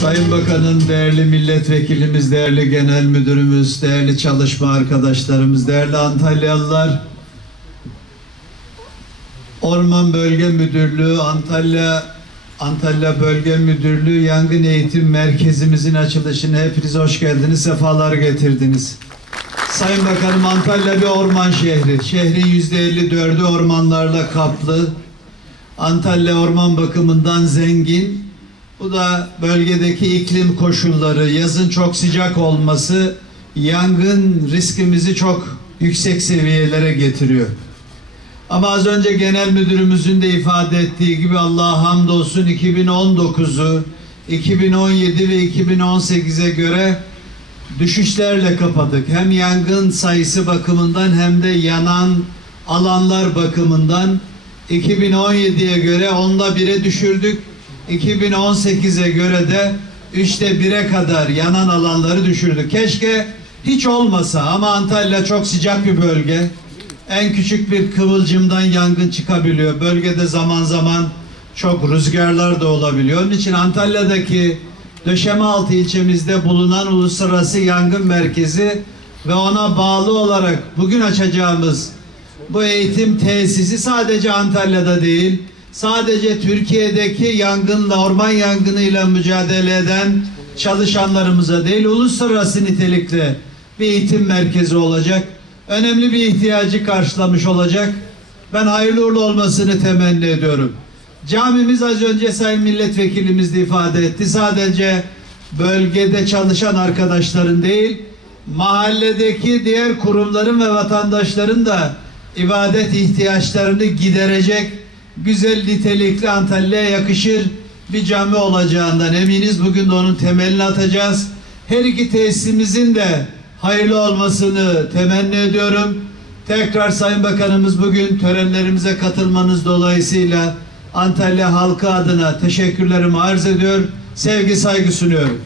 Sayın Bakanım, değerli milletvekilimiz, değerli genel müdürümüz, değerli çalışma arkadaşlarımız, değerli Antalyalılar, Orman Bölge Müdürlüğü, Antalya Bölge Müdürlüğü Yangın Eğitim Merkezimizin açılışına hepiniz hoş geldiniz, sefalar getirdiniz. Sayın Bakanım, Antalya bir orman şehri. Şehrin %54'ü ormanlarla kaplı. Antalya orman bakımından zengin. Bu da bölgedeki iklim koşulları, yazın çok sıcak olması yangın riskimizi çok yüksek seviyelere getiriyor. Ama az önce genel müdürümüzün de ifade ettiği gibi Allah'a hamdolsun 2019'u 2017 ve 2018'e göre düşüşlerle kapadık. Hem yangın sayısı bakımından hem de yanan alanlar bakımından 2017'ye göre 1/10'a düşürdük. 2018'e göre de 1/3'e kadar yanan alanları düşürdük. Keşke hiç olmasa ama Antalya çok sıcak bir bölge. En küçük bir kıvılcımdan yangın çıkabiliyor. Bölgede zaman zaman çok rüzgarlar da olabiliyor. Onun için Antalya'daki Döşemealtı ilçemizde bulunan Uluslararası Yangın Merkezi ve ona bağlı olarak bugün açacağımız bu eğitim tesisi sadece Antalya'da değil, sadece Türkiye'deki yangınla, orman yangınıyla mücadele eden çalışanlarımıza değil, uluslararası nitelikli bir eğitim merkezi olacak. Önemli bir ihtiyacı karşılamış olacak. Ben hayırlı uğurlu olmasını temenni ediyorum. Camimiz az önce Sayın Milletvekilimiz de ifade etti. Sadece bölgede çalışan arkadaşların değil, mahalledeki diğer kurumların ve vatandaşların da ibadet ihtiyaçlarını giderecek güzel, nitelikli, Antalya'ya yakışır bir cami olacağından eminiz. Bugün de onun temelini atacağız. Her iki tesisimizin de hayırlı olmasını temenni ediyorum. Tekrar Sayın Bakanımız, bugün törenlerimize katılmanız dolayısıyla Antalya halkı adına teşekkürlerimi arz ediyor. Sevgi, saygı sunuyorum.